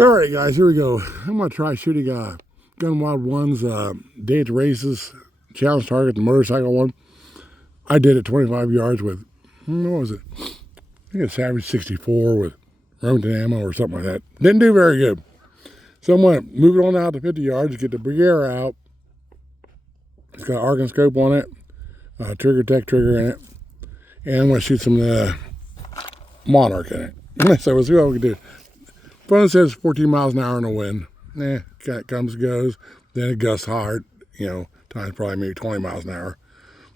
Alright guys, here we go. I'm going to try shooting Gunnwild1's day at the races challenge target, the motorcycle one. I did it 25 yards with, what was it? I think it's average 64 with Remington ammo or something like that. Didn't do very good. So I'm going to move it on out to 50 yards, get the Bergara out. It's got an Argon scope on it, trigger tech trigger in it, and I'm going to shoot some Monarch in it. So we'll see what we can do. Phone says 14 miles an hour in the wind. Cat comes, goes. Then it gusts hard, times probably maybe 20 miles an hour.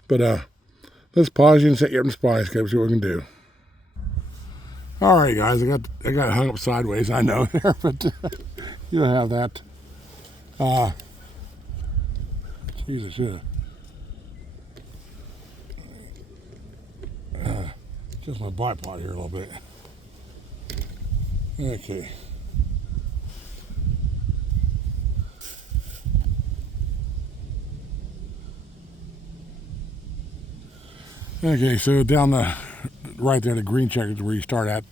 But let's pause you and set you up in the spy scope, see what we can do. All right, guys, I got it hung up sideways, I know there, but you don't have that. Jesus, yeah. Just my bipod here a little bit. Okay. Okay, so down the right there, the green checker is where you start at.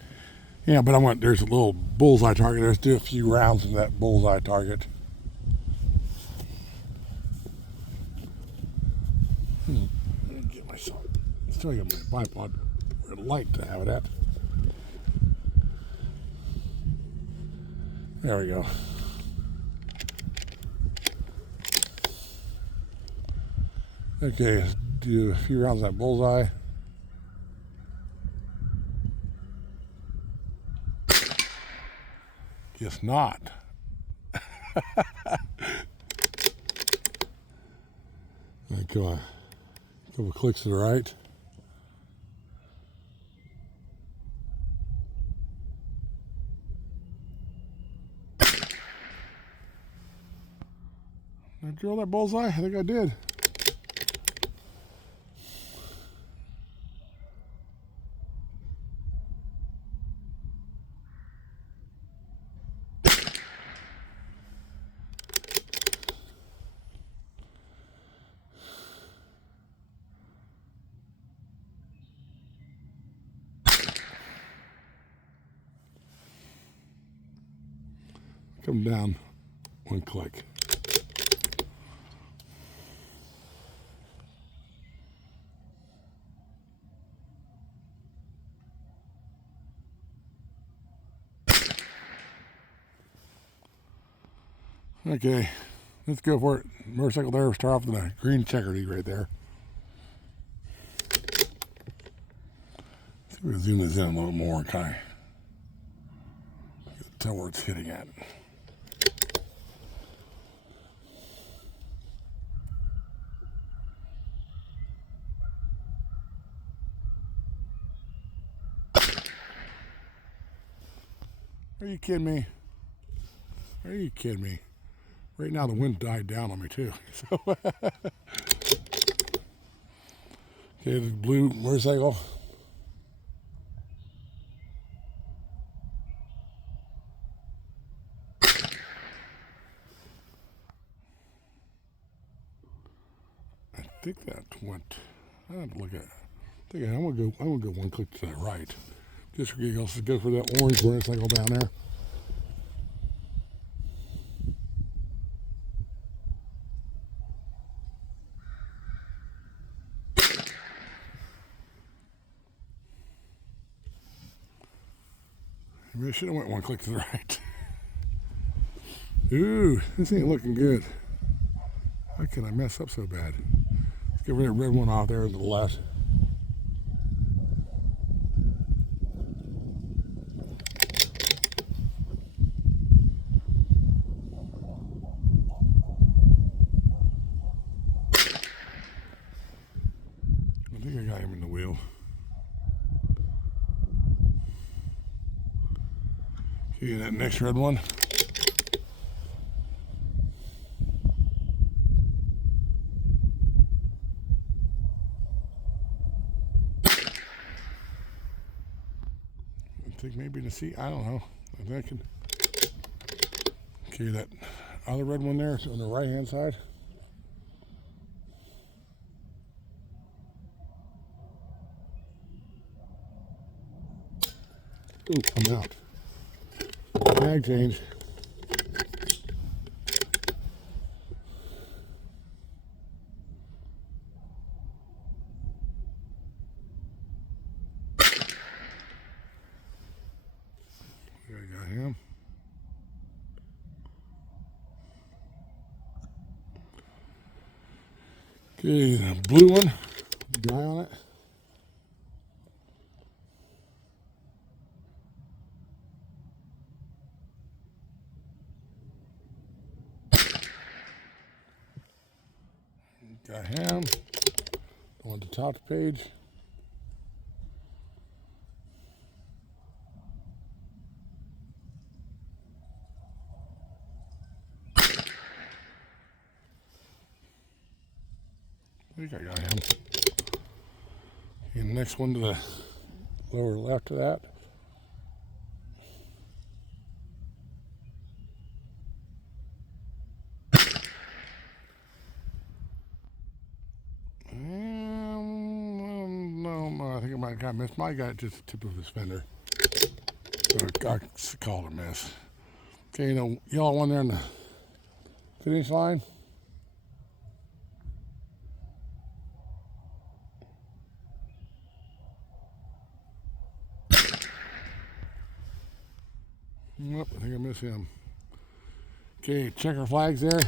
Yeah, but there's a little bullseye target. Let's do a few rounds in that bullseye target. Get myself. Still got my bipod where I'd like to have it at. There we go. Okay, let's do a few rounds of that bullseye. Guess not. Come on. A couple clicks to the right. Did I drill that bullseye? I think I did. Come down one click. Okay, let's go for it. Motorcycle there, start off with a green checker lead right there. See if we can zoom this in a little more and kind of tell where it's hitting at. Are you kidding me? Are you kidding me? Right now the wind died down on me too. So okay, the blue motorcycle. I think that went. I have to look at it. I think I'm gonna go one click to the right. Just for giggles, go for that orange motorcycle down there. Maybe I should have went one click to the right. Ooh, this ain't looking good. How can I mess up so bad? Let's get rid of that red one off there to the left. I think I got him in the wheel. See that next red one? I think maybe the seat, I don't know. I think I can. Okay, that other red one there is on the right hand side. Ooh, I'm out. Mag change. Got him. Okay, the blue one, guy on it. Got him. Going to the top of the page. I think I got him. And the next one to the lower left of that. No, I think I might have got missed. Might got just the tip of his fender. So I called a miss. Okay, yellow one there in the finish line. Nope, I think I missed him. Okay, checker flags there.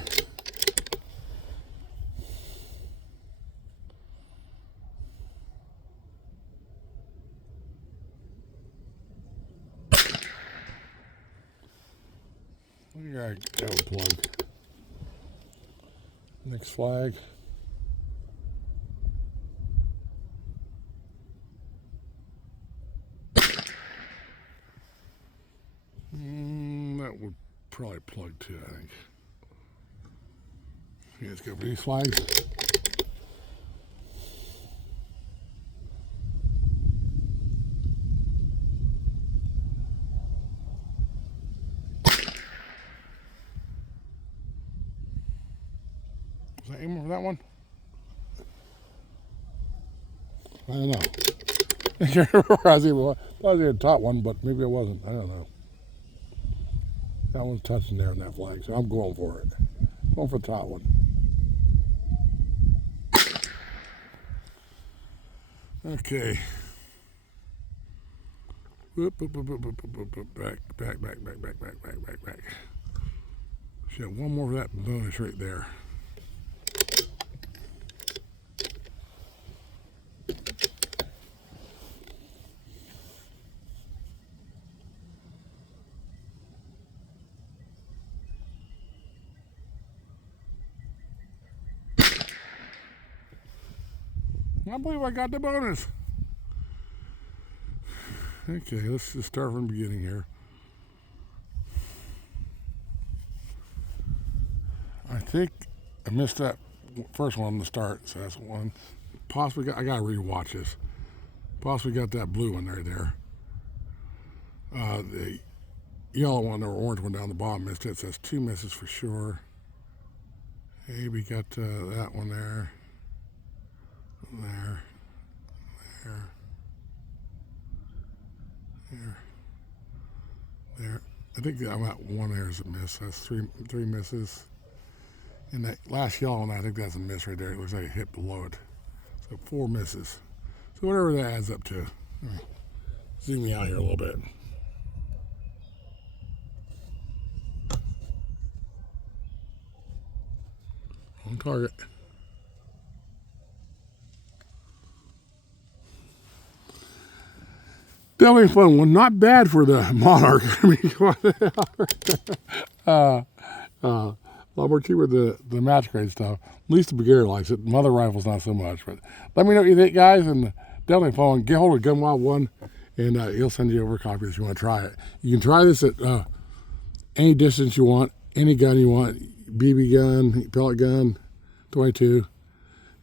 We got that plug. Next flag. That would probably plug too, I think. Okay, let's go for these flags. Was I aiming for that one? I don't know. I can't remember where I was aiming. I was in the top one, but maybe I wasn't. I don't know. That one's touching there on that flag, so I'm going for it. Going for the top one. Okay. Whoop, whoop, whoop, whoop, whoop, whoop, whoop. Back. Should have one more of that bonus right there. I believe I got the bonus. Okay, let's just start from the beginning here. I think I missed that first one on the start, so that's one. Possibly I gotta rewatch this. Possibly got that blue one right there. The yellow one or orange one down the bottom missed it, so that's two misses for sure. Hey, we got that one there. There. I think I'm at one there is a miss. That's three misses. And that last yellow one, I think that's a miss right there. It looks like it hit below it. So 4 misses. So whatever that adds up to. Zoom me out here a little bit. On target. Definitely a fun one. Not bad for the Monarch. I mean, a lot more cheaper than the match grade stuff. At least the Bergara likes it. Mother rifle's not so much. But let me know what you think, guys. And definitely fun. Get hold of Gunnwild1, and he'll send you over a copy if you want to try it. You can try this at any distance you want, any gun you want. BB gun, pellet gun, 22.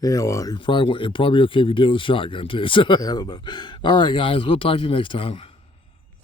Yeah, well, it'd probably be okay if you did it with a shotgun too. So I don't know. All right, guys, we'll talk to you next time.